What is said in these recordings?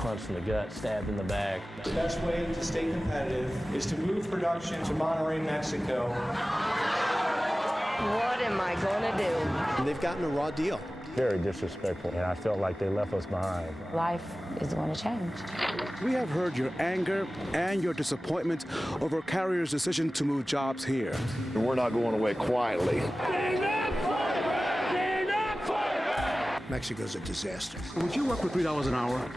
punched in the gut, stabbed in the back. The best way to stay competitive is to move production to Monterrey, Mexico. What am I going to do? They've gotten a raw deal. Very disrespectful, and I felt like they left us behind. Life is going to change. We have heard your anger and your disappointment over Carrier's decision to move jobs here. And we're not going away quietly. Mexico's a disaster. Would you work for $3 an hour?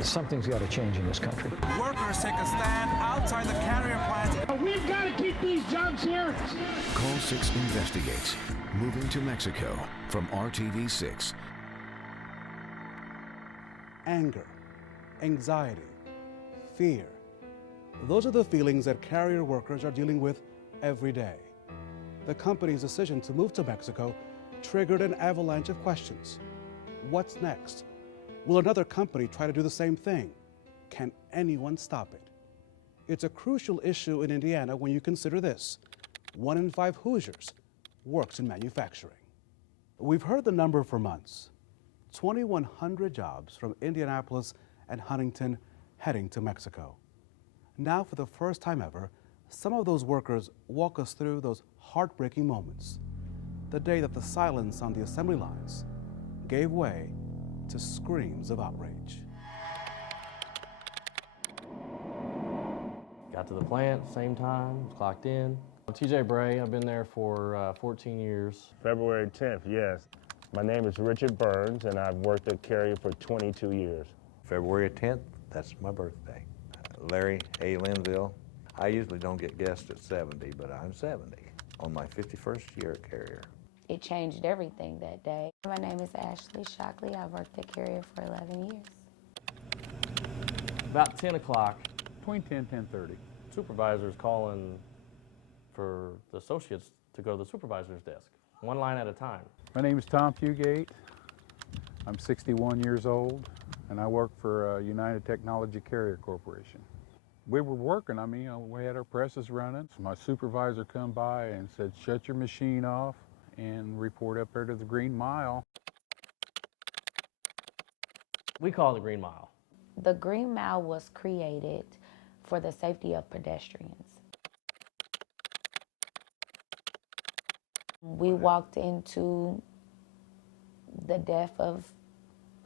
Something's got to change in this country. Workers take a stand outside the Carrier plant. We've got to keep these jobs here. Call 6 investigates. Moving to Mexico from RTV6. Anger, anxiety, fear. Those are the feelings that Carrier workers are dealing with every day. The company's decision to move to Mexico triggered an avalanche of questions. What's next? Will another company try to do the same thing? Can anyone stop it? It's a crucial issue in Indiana when you consider this. 1 in 5 Hoosiers works in manufacturing. We've heard the number for months. 2,100 jobs from Indianapolis and Huntington heading to Mexico. Now, for the first time ever, some of those workers walk us through those heartbreaking moments. The day that the silence on the assembly lines gave way to screams of outrage. Got to the plant, same time, clocked in. I'm TJ Bray, I've been there for 14 years. February 10th, yes. My name is Richard Burns, and I've worked at Carrier for 22 years. February 10th, that's my birthday. Larry A. Linville. I usually don't get guests at 70, but I'm 70 on my 51st year at Carrier. It changed everything that day. My name is Ashley Shockley. I've worked at Carrier for 11 years. About 10 o'clock, Between 10 and 10:30. supervisor's calling for the associates to go to the supervisor's desk, one line at a time. My name is Tom Fugate. I'm 61 years old, and I work for United Technology Carrier Corporation. We were working, we had our presses running. So my supervisor come by and said, shut your machine off and report up there to the Green Mile. We call it the Green Mile. The Green Mile was created for the safety of pedestrians. We walked into the death of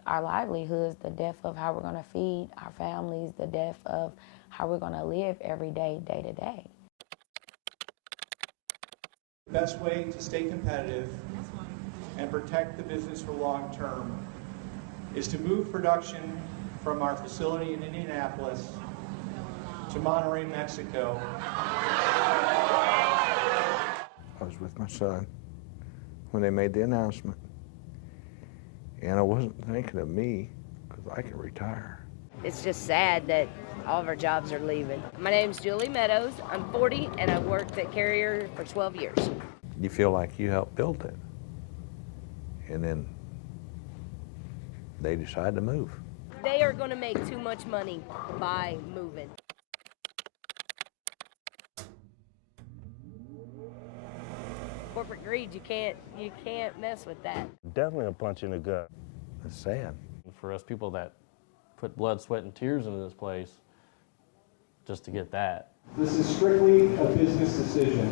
our livelihoods, the death of how we're going to feed our families, the death of how we're going to live every day, day to day. The best way to stay competitive and protect the business for long term is to move production from our facility in Indianapolis to Monterrey, Mexico. I was with my son when they made the announcement, and I wasn't thinking of me because I can retire. It's just sad that all of our jobs are leaving. My name's Julie Meadows. I'm 40 and I worked at Carrier for 12 years. You feel like you helped build it, and then they decide to move. They are going to make too much money by moving. Corporate greed, you can't mess with that. Definitely a punch in the gut. It's sad. For us people that put blood, sweat, and tears into this place, just to get that. This is strictly a business decision.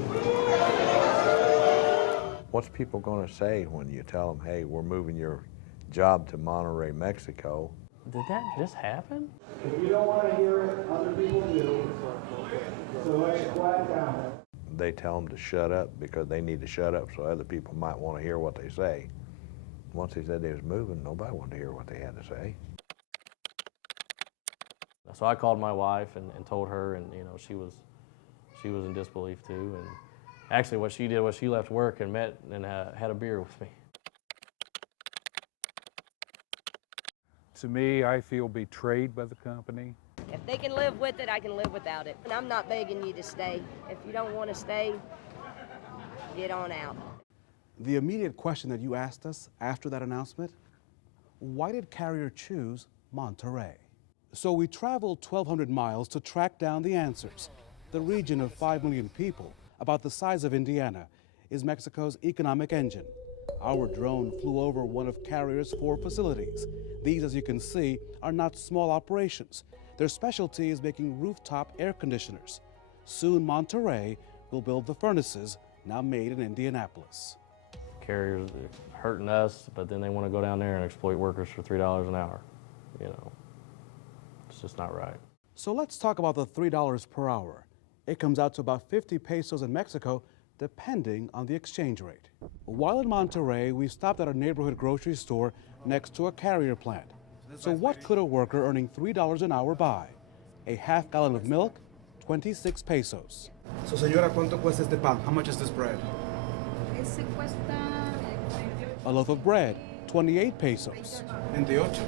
What's people going to say when you tell them, hey, we're moving your job to Monterrey, Mexico? Did that just happen? If you don't want to hear it, other people do. So let's quiet down. They tell them to shut up because they need to shut up so other people might want to hear what they say. Once they said they was moving, nobody wanted to hear what they had to say. So I called my wife and told her, and she was in disbelief too. And actually, what she did was she left work and met and had a beer with me. To me, I feel betrayed by the company. If they can live with it, I can live without it. And I'm not begging you to stay. If you don't want to stay, get on out. The immediate question that you asked us after that announcement, why did Carrier choose Monterrey? So we traveled 1,200 miles to track down the answers. The region of 5 million people, about the size of Indiana, is Mexico's economic engine. Our drone flew over one of Carrier's 4 facilities. These, as you can see, are not small operations. Their specialty is making rooftop air conditioners. Soon, Monterey will build the furnaces now made in Indianapolis. Carriers are hurting us, but then they want to go down there and exploit workers for $3 an hour. You know, it's just not right. So let's talk about the $3 per hour. It comes out to about 50 pesos in Mexico, depending on the exchange rate. While in Monterey, we stopped at a neighborhood grocery store next to a Carrier plant. So what could a worker earning $3 an hour buy? A half gallon of milk, 26 pesos. So, señora, ¿cuánto cuesta este pan? How much is this bread? A loaf of bread, 28 pesos. 28.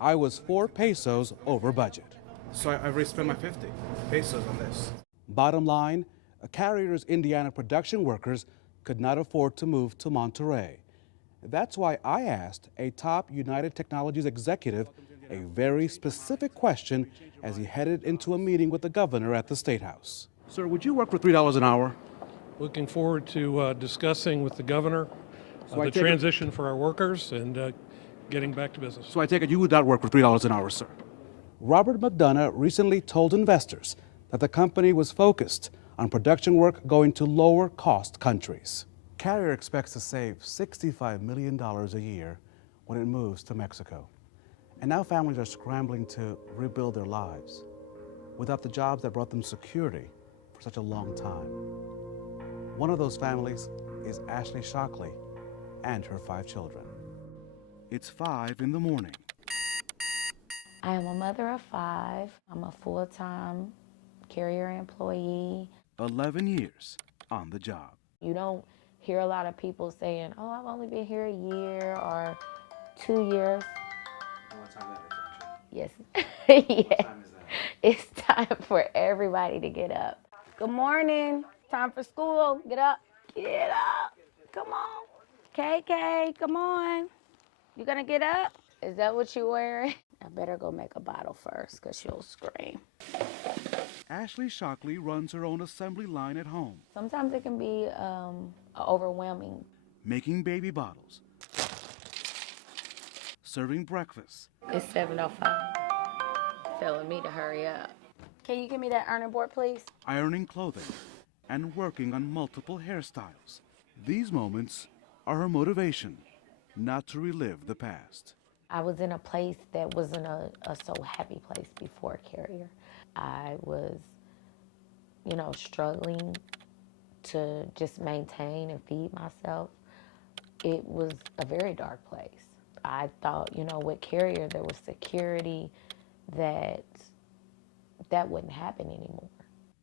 I was 4 pesos over budget. So I've already spent my 50 pesos on this. Bottom line, Carrier's Indiana production workers could not afford to move to Monterey. That's why I asked a top United Technologies executive a very specific question as he headed into a meeting with the governor at the State House. Sir, would you work for $3 an hour? Looking forward to discussing with the governor the transition for our workers and getting back to business. So I take it you would not work for $3 an hour, sir? Robert McDonough recently told investors that the company was focused on production work going to lower-cost countries. Carrier expects to save $65 million a year when it moves to Mexico. And now families are scrambling to rebuild their lives without the jobs that brought them security for such a long time. One of those families is Ashley Shockley and her 5 children. It's 5 in the morning. I am a mother of 5. I'm a full-time Carrier employee. 11 years on the job. You don't hear a lot of people saying, oh, I've only been here a year or 2 years. What time that is, Yes. actually? Yes. What time is that? It's time for everybody to get up. Good morning. Time for school. Get up. Get up. Come on. KK, come on. You gonna get up? Is that what you're wearing? I better go make a bottle first because she'll scream. Ashley Shockley runs her own assembly line at home. Sometimes it can be overwhelming. Making baby bottles. Serving breakfast. It's 7:05. Telling me to hurry up. Can you give me that ironing board, please? Ironing clothing and working on multiple hairstyles. These moments are her motivation not to relive the past. I was in a place that wasn't a so happy place before Carrier. I was, struggling to just maintain and feed myself. It was a very dark place. I thought, with Carrier, there was security that wouldn't happen anymore.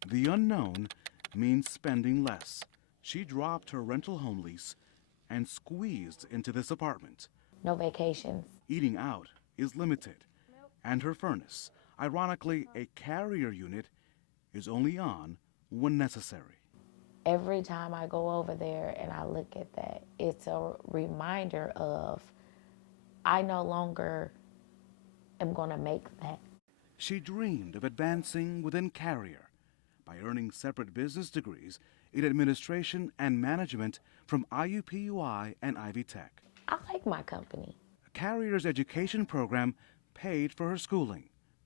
The unknown means spending less. She dropped her rental home lease and squeezed into this apartment. No vacations. Eating out is limited, and her furnace, ironically a Carrier unit, is only on when necessary. Every time I go over there and I look at that, it's a reminder of I no longer am going to make that. She dreamed of advancing within Carrier by earning separate business degrees in administration and management from IUPUI and Ivy Tech. I like my company. Carrier's education program paid for her schooling.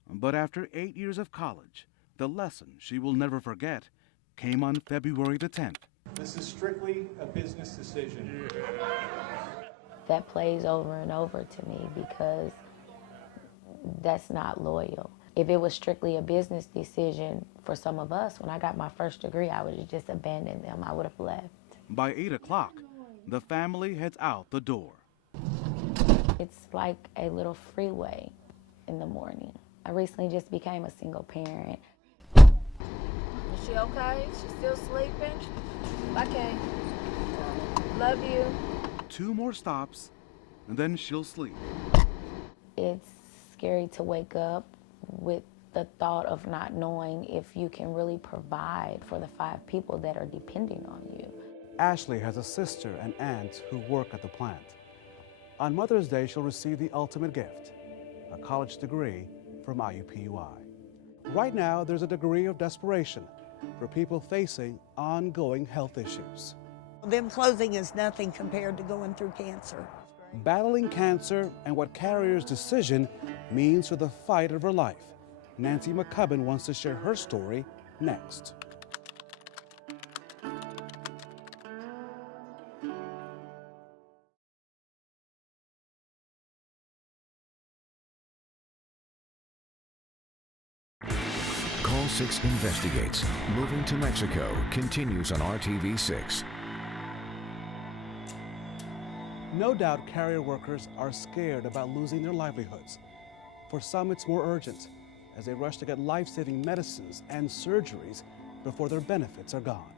But after 8 years of college, the lesson she will never forget came on February the 10th. This is strictly a business decision. That plays over and over to me because that's not loyal. If it was strictly a business decision for some of us, when I got my first degree, I would have just abandoned them. I would have left. By 8 o'clock, the family heads out the door. It's like a little freeway in the morning. I recently just became a single parent. Is she okay? She's still sleeping? Okay. Love you. 2 more stops, and then she'll sleep. It's scary to wake up with the thought of not knowing if you can really provide for the 5 people that are depending on you. Ashley has a sister and aunt who work at the plant. On Mother's Day, she'll receive the ultimate gift, a college degree from IUPUI. Right now, there's a degree of desperation for people facing ongoing health issues. Them closing is nothing compared to going through cancer. battling cancer and what Carrier's decision means for the fight of her life. Nancy McCubbin wants to share her story next. Call 6 Investigates. Moving to Mexico continues on RTV6. No doubt carrier workers are scared about losing their livelihoods. For some, it's more urgent as they rush to get life-saving medicines and surgeries before their benefits are gone.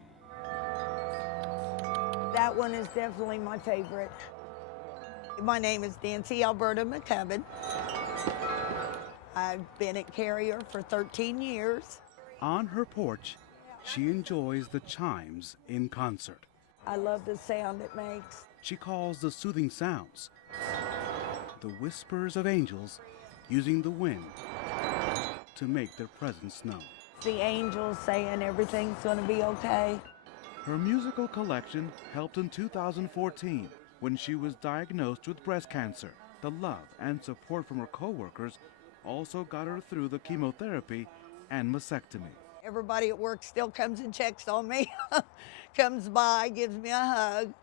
That one is definitely my favorite. My name is Nancy Alberta McCubbin. I've been at Carrier for 13 years. On her porch, she enjoys the chimes in concert. I love the sound it makes. She calls the soothing sounds the whispers of angels using the wind to make their presence known. The angels saying everything's gonna be okay. Her musical collection helped in 2014 when she was diagnosed with breast cancer. The love and support from her co-workers also got her through the chemotherapy and mastectomy. Everybody at work still comes and checks on me, comes by, gives me a hug,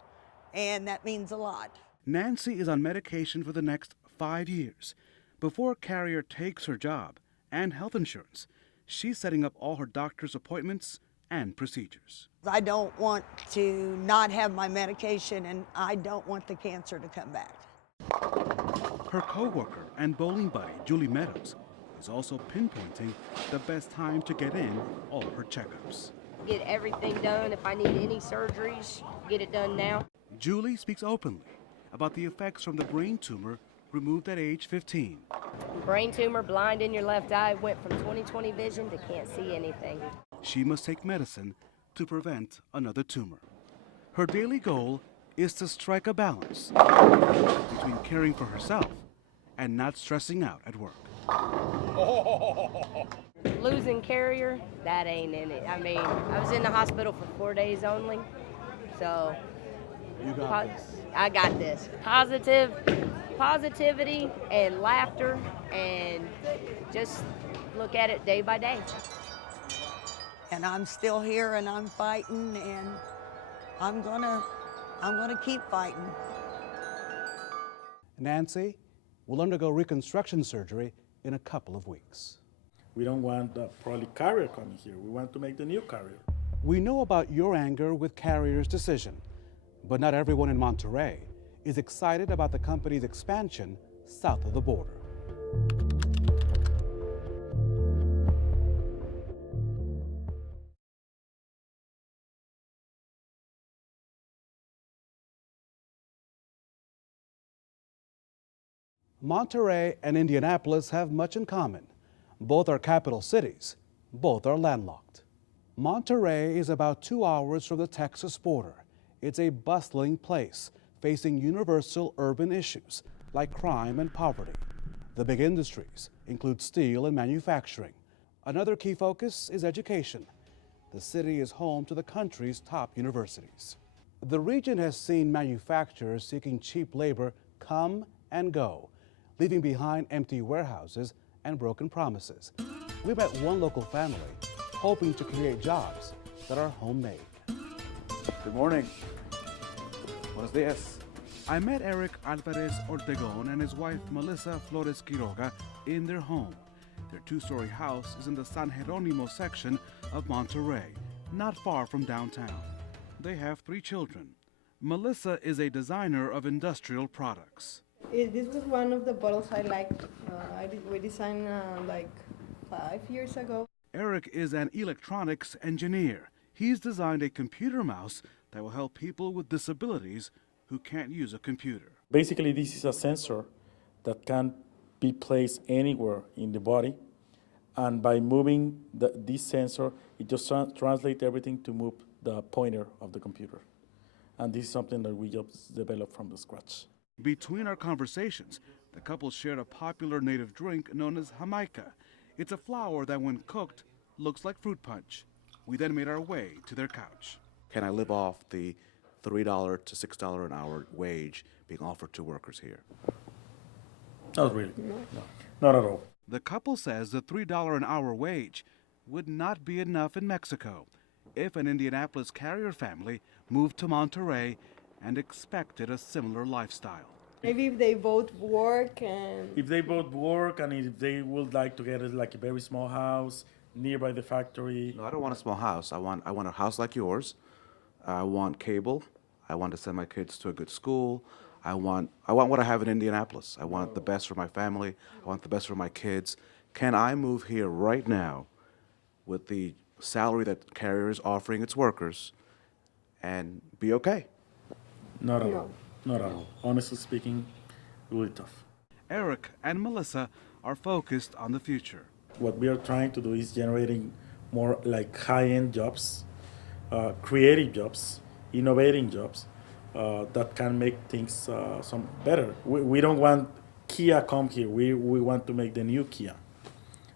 and that means a lot. Nancy is on medication for the next 5 years. Before Carrier takes her job and health insurance, she's setting up all her doctor's appointments and procedures. I don't want to not have my medication, and I don't want the cancer to come back. Her co-worker and bowling buddy, Julie Meadows, is also pinpointing the best time to get in all her checkups. Get everything done. If I need any surgeries, get it done now. Julie speaks openly about the effects from the brain tumor removed at age 15. Brain tumor, blind in your left eye, went from 20/20 vision to can't see anything. She must take medicine to prevent another tumor. Her daily goal is to strike a balance between caring for herself and not stressing out at work. Losing Carrier, that ain't in it. I mean, I was in the hospital for 4 days only, so you got this. I got this. Positivity and laughter, and just look at it day by day. And I'm still here, and I'm fighting, and I'm gonna keep fighting. Nancy will undergo reconstruction surgery in a couple of weeks. We don't want probably Carrier coming here. We want to make the new Carrier. We know about your anger with Carrier's decision, but not everyone in Monterey is excited about the company's expansion south of the border. Monterey and Indianapolis have much in common. Both are capital cities. Both are landlocked. Monterey is about 2 hours from the Texas border. It's a bustling place facing universal urban issues like crime and poverty. The big industries include steel and manufacturing. Another key focus is education. The city is home to the country's top universities. The region has seen manufacturers seeking cheap labor come and go, leaving behind empty warehouses and broken promises. We met one local family hoping to create jobs that are homemade. Good morning. Buenos dias. I met Eric Alvarez Ortegon and his wife Melissa Flores Quiroga in their home. Their two-story house is in the San Jeronimo section of Monterey, not far from downtown. They have 3 children. Melissa is a designer of industrial products. This was one of the bottles I liked. We designed like 5 years ago. Eric is an electronics engineer. He's designed a computer mouse that will help people with disabilities who can't use a computer. Basically, this is a sensor that can be placed anywhere in the body. And by moving this sensor, it just translates everything to move the pointer of the computer. And this is something that we just developed from the scratch. Between our conversations, the couple shared a popular native drink known as Jamaica. It's a flower that, when cooked, looks like fruit punch. We then made our way to their couch. Can I live off the $3 to $6 an hour wage being offered to workers here? Not really. No, not at all. The couple says the $3 an hour wage would not be enough in Mexico if an Indianapolis Carrier family moved to Monterrey and expected a similar lifestyle. Maybe if they both work and... If they both work and if they would like to get like a very small house nearby the factory. No, I don't want a small house. I want a house like yours. I want cable. I want to send my kids to a good school. I want what I have in Indianapolis. I want the best for my family. I want the best for my kids. Can I move here right now with the salary that Carrier is offering its workers and be okay? Not at all. Not at all. Honestly speaking, really tough. Eric and Melissa are focused on the future. What we are trying to do is generating more like high-end jobs, creative jobs, innovating jobs that can make things some better. We don't want Kia come here. We want to make the new Kia.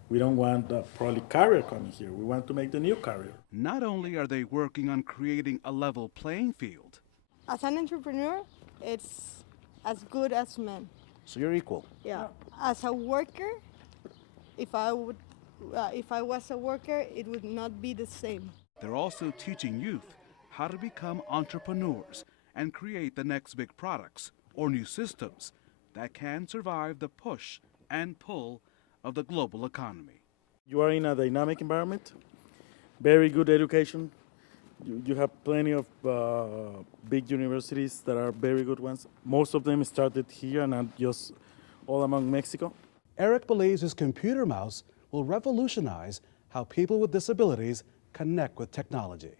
We don't want probably Carrier coming here. We want to make the new Carrier. Not only are they working on creating a level playing field. As an entrepreneur, it's as good as men. So you're equal. Yeah. As a worker, if I was a worker, it would not be the same. They're also teaching youth how to become entrepreneurs and create the next big products or new systems that can survive the push and pull of the global economy. You are in a dynamic environment, very good education. You have plenty of big universities that are very good ones. Most of them started here and not just all among Mexico. Eric believes his computer mouse will revolutionize how people with disabilities connect with technology.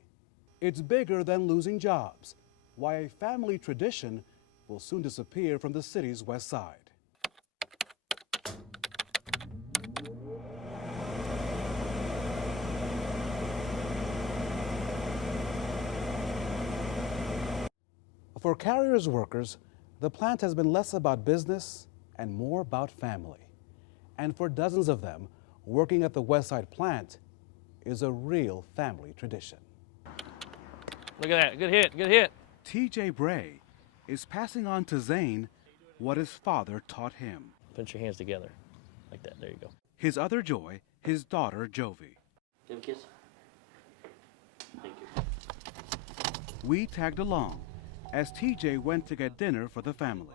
It's bigger than losing jobs, why a family tradition will soon disappear from the city's west side. For Carrier's workers, the plant has been less about business and more about family. And for dozens of them, working at the Westside plant is a real family tradition. Look at that, good hit, good hit. TJ Bray is passing on to Zane what his father taught him. Put your hands together, like that, there you go. His other joy, his daughter, Jovi. Give a kiss. Thank you. We tagged along as TJ went to get dinner for the family.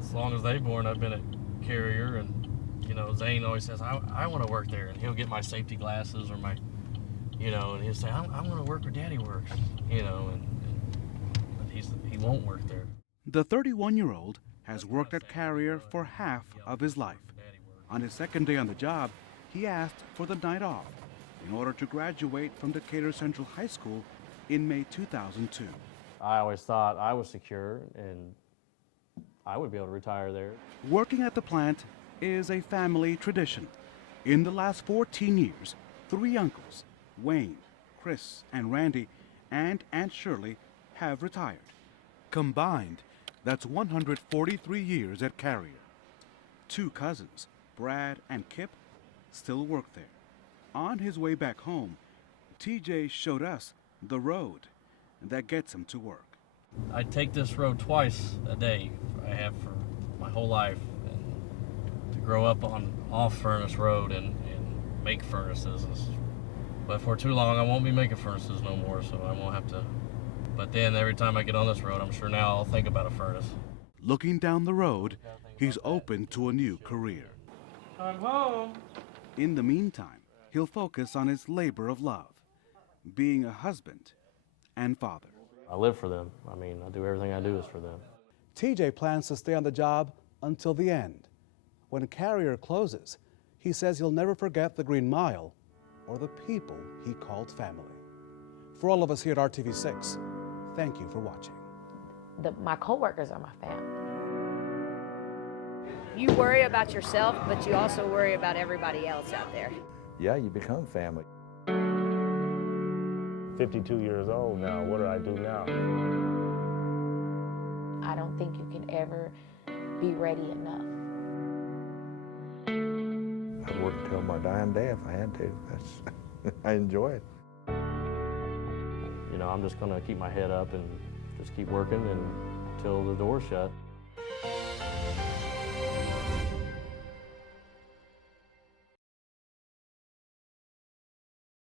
As long as they've born, I've been at Carrier, and you know, Zane always says, I want to work there, and he'll get my safety glasses or my, you know, and he'll say, I want to work where Daddy works, you know, but he won't work there. The 31-year-old has worked at Carrier for half of his life. On his second day on the job, he asked for the night off in order to graduate from Decatur Central High School in May 2002. I always thought I was secure and I would be able to retire there. Working at the plant is a family tradition. In the last 14 years, 3 uncles, Wayne, Chris, and Randy, and Aunt Shirley, have retired. Combined, that's 143 years at Carrier. 2 cousins, Brad and Kip, still work there. On his way back home, TJ showed us the road that gets him to work. I take this road twice a day. I have for my whole life. And to grow up on off Furnace Road and make furnaces. But for too long, I won't be making furnaces no more, so I won't have to. But then every time I get on this road, I'm sure now I'll think about a furnace. Looking down the road, he's open to a new career. I'm home. In the meantime, he'll focus on his labor of love, being a husband and father. I live for them. I mean, I do everything I do is for them. TJ plans to stay on the job until the end. When Carrier closes, he says he'll never forget the Green Mile or the people he called family. For all of us here at RTV6, thank you for watching. My coworkers are my family. You worry about yourself, but you also worry about everybody else out there. Yeah, you become family. 52 years old now. What do I do now? I don't think you can ever be ready enough. I'd work until my dying day if I had to. I enjoy it. You know, I'm just going to keep my head up and just keep working until the door's shut.